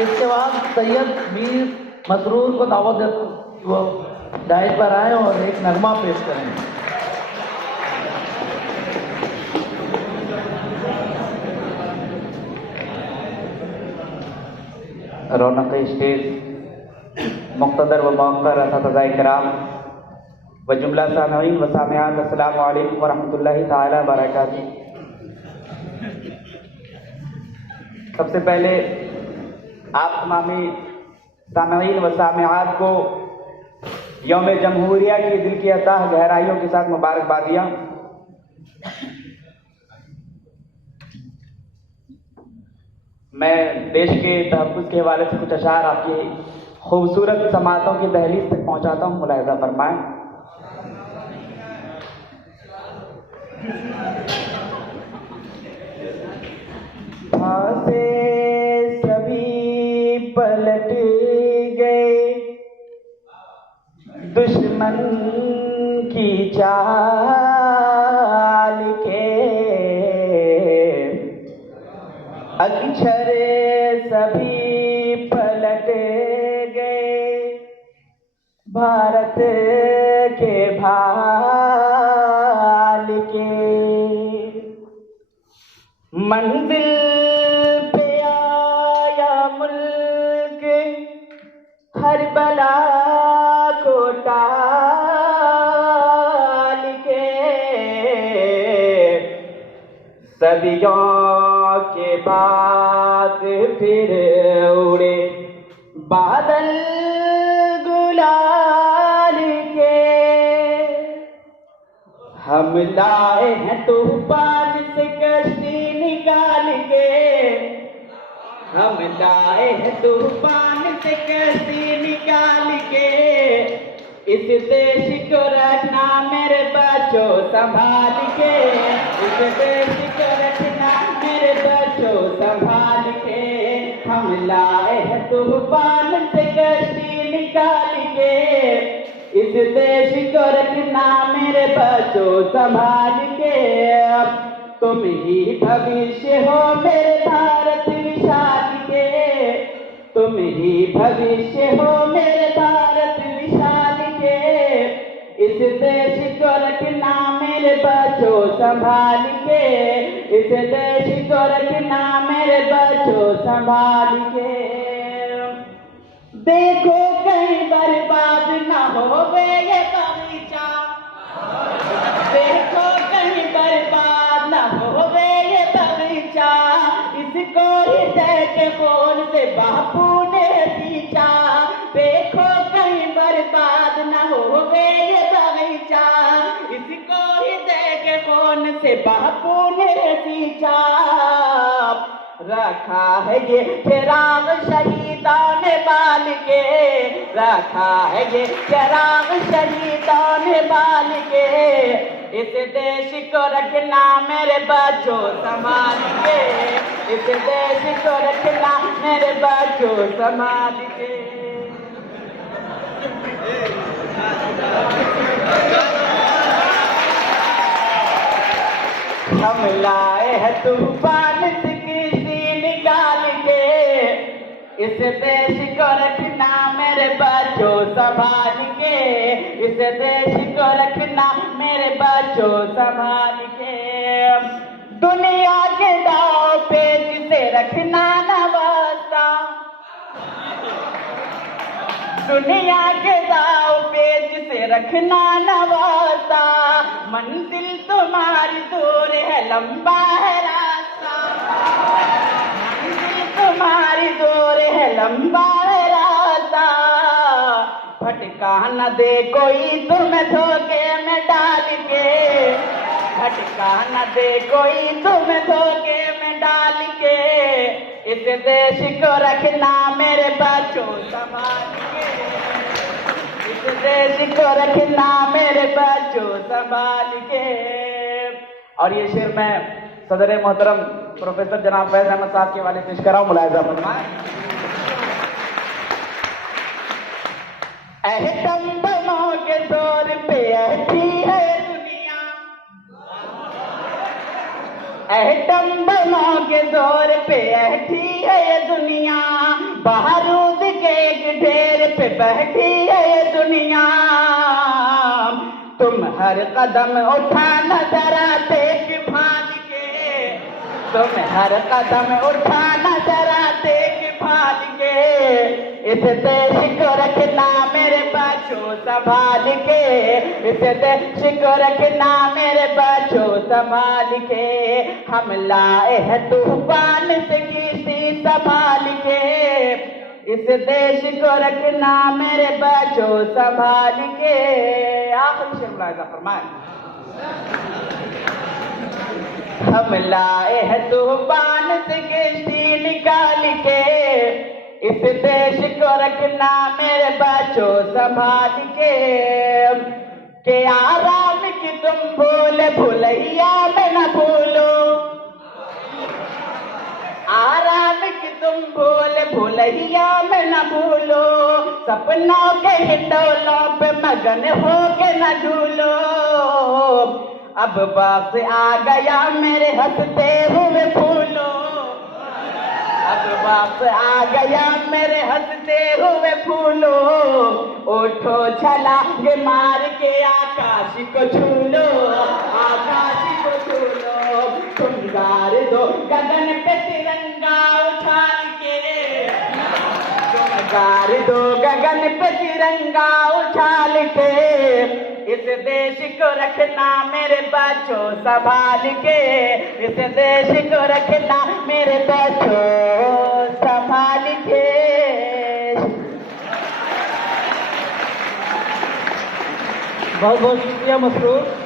इसके बाद सैयद मीर मसरूर को दावत देता हूँ, वो डाइट पर आए और एक नगमा पेश करें। रौनक स्टेज मुक़्तदर व मौक़र असतिज़ाए किराम व जुमला सामिईन व सामिआत, अस्सलामु अलैकुम व रहमतुल्लाहि तआला व बरकातुहू। सबसे पहले आप तमामी सामिईन व सामिआत को यौम जमहूरिया की दिल की अताह गहराइयों के साथ मुबारकबादियाँ। मैं देश के तहफ़्फ़ुज़ के हवाले से कुछ अशार आपकी खूबसूरत समातों की दहलीज तक पहुँचाता हूँ, मुलाहिज़ा फरमाएँ। फांसे सभी पलट गए दुश्मन की चाल के, अक्षर सभी पलट गए भारत के भाल के। मंजिल पे आया मुल्क हर बला को टाल के, सदियों के बाद फिर उड़े बादल गुलाल के। हम लाए हैं तूफान से कश्ती निकाल के, हम लाए हैं तूफान से कश्ती निकाल के। इस देश को रखना मेरे बच्चों संभाल के, इस देश को रखना मेरे बच्चों संभाल के। हम लाए हैं तूफान से कश्ती निकाल के, इस देश को रखना मेरे बच्चों संभाल के। तुम ही भविष्य हो मेरे भारत विशाल के, तुम ही भविष्य हो मेरे भारत विशाल के। इस देश को रखना मेरे बच्चों संभाल के, इस देश को रखना मेरे बच्चों संभाल के। देखो कहीं बर्बाद न होवे ये बगीचा, देखो कहीं बर्बाद न होवे ये बगीचा। इसको हृदय के खून से बापू ने सींचा, देखो कहीं बर्बाद न होवे ये बगीचा। इसको हृदय के खून से बापू ने सींचा। रखा है ये चिराग शहीदों ने बाल के, रखा है ये चिराग शहीदों ने बाल के। इस देश को रखना मेरे बच्चों संभाल के, इस देश को रखना मेरे बच्चों संभाल के। हम लाए हैं तूफान से किसी निकाल के, इस देश को रखना मेरे बच्चों संभाल के, इस देश को रखना मेरे बच्चों संभाल के। दुनिया के दाव पे जिसे रखना न वास्ता, दुनिया के दाव पे जिसे रखना न वास्ता। मंजिल तुम्हारी दूर है लंबा है रास्ता, मंजिल तुम्हारी दूर है लंबा है रास्ता। भटका न दे कोई तुम्हें धोखे में डाल के, भटका न दे कोई तुम्हें धोखे में डाल के। इस देश को रखना मेरे बच्चों संभाल के, इस देश को रखना मेरे बच्चों संभाल के। और ये शेर मैं सदर मोहतरम प्रोफेसर जनाब फैज अहमद साहब के वाले पेश कराऊं, मुलाहिज़ा फरमाएं। एटम बमों के जोर पे ऐसी है दुनिया, एटम बमों के जोर पे ऐसी है ये दुनिया। बारूद के एक ढेर पे बैठी है ये दुनिया, तुम हर कदम उठाना जरा देख भाल के, तुम हर कदम उठाना जरा देख भाल के, इस देश को रखना मेरे बच्चों संभाल के, इस देश को रखना मेरे बच्चों संभाल के, हम लाए हैं तूफान से किश्ती संभाल के, इस देश को रखना मेरे बच्चों संभाल के। आखिरी शेर मुलाहिजा फरमाएं। हम लाए हैं तूफान से किश्ती निकाल के, इस देश को रखना मेरे बच्चों संभाल के आराम की तुम भूल भुलैया में न भूलो, आराम की तुम भूल भुलैया में न भूलो, सपनों के हिंडोलों पे मगन हो के न झूलो, अब वक्त आ गया मेरे हंसते हुए फूलो, अब वक्त आ गया मेरे हंसते हुए फूलो, उठो छलांग मार के आकाश को छू लो, आकाश को छू लो, तुम गार दो गगन पे तिरंगा उछाल के, तुम गार दो गगन पे तिरंगा उछाल के, इस देश को रखना मेरे बच्चों संभाल के, इस देश को रखना मेरे बच्चों संभाल के। बहुत बहुत शुक्रिया मसरूर।